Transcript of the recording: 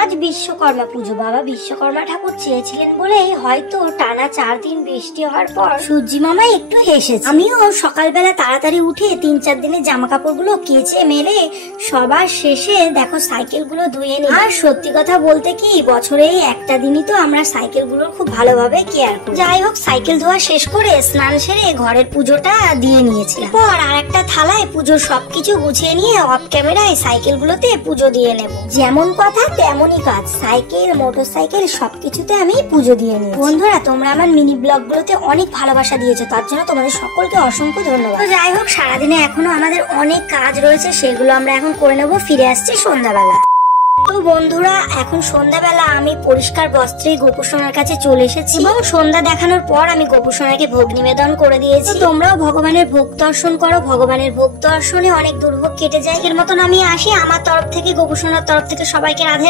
আজ বিশ্বকর্মা পুজো। বাবা বিশ্বকর্মা ঠাকুর চেয়েছিলেন বলেই হয়তো টানা 4 দিন বৃষ্টি হওয়ার পর সূর্যি মামা একটু হেসেছে। আমিও সকালবেলা তাড়াতাড়ি উঠে 3-4 দিনের জামা কাপড় গুলো কেচে মেলে সবার শেষে দেখো সাইকেল গুলো ধুয়ে নিই। আর সত্যি কথা বলতে কি, বছরে একটা দিনই তো আমরা সাইকেল গুলোর খুব ভালোভাবে কেয়ার করি। যাই হোক, সাইকেল ধোয়া শেষ করে স্নান সেরে ঘরের পুজোটা দিয়ে নিয়েছিলাম। পর আর একটা থালায় পুজোর সবকিছু গুছিয়ে নিয়ে অফ ক্যামেরায় সাইকেল গুলোতে পুজো দিয়ে নেব। যেমন কথা তেমনই কাজ, সাইকেল মোটরসাইকেল সবকিছুতে আমি পুজো দিয়ে নিই। বন্ধুরা, তোমরা আমার মিনি ব্লগ গুলোতে অনেক ভালোবাসা দিয়েছো, তার জন্য তোমাদের সকলকে অসংখ্য ধন্যবাদ। তো যাই হোক, সারাদিনে এখনো আমাদের অনেক কাজ রয়েছে, সেগুলো আমরা এখন করে নেবো। ফিরে আসছি সন্ধ্যাবেলা। তো বন্ধুরা, এখন সন্ধ্যাবেলা আমি পরিষ্কার বস্ত্রে গোপুসোনার কাছে চলে এসেছি এবং সন্ধ্যা দেখানোর পর আমি গোপুসোনাকে ভোগ নিবেদন করে দিয়েছি। তোমরাও ভগবানের ভোগ দর্শন করো, ভগবানের ভোগ দর্শনে অনেক দুর্ভোগ কেটে যায়। এর মতন আমি আসি। আমার তরফ থেকে, গোপুসোনার তরফ থেকে সবাইকে রাধে।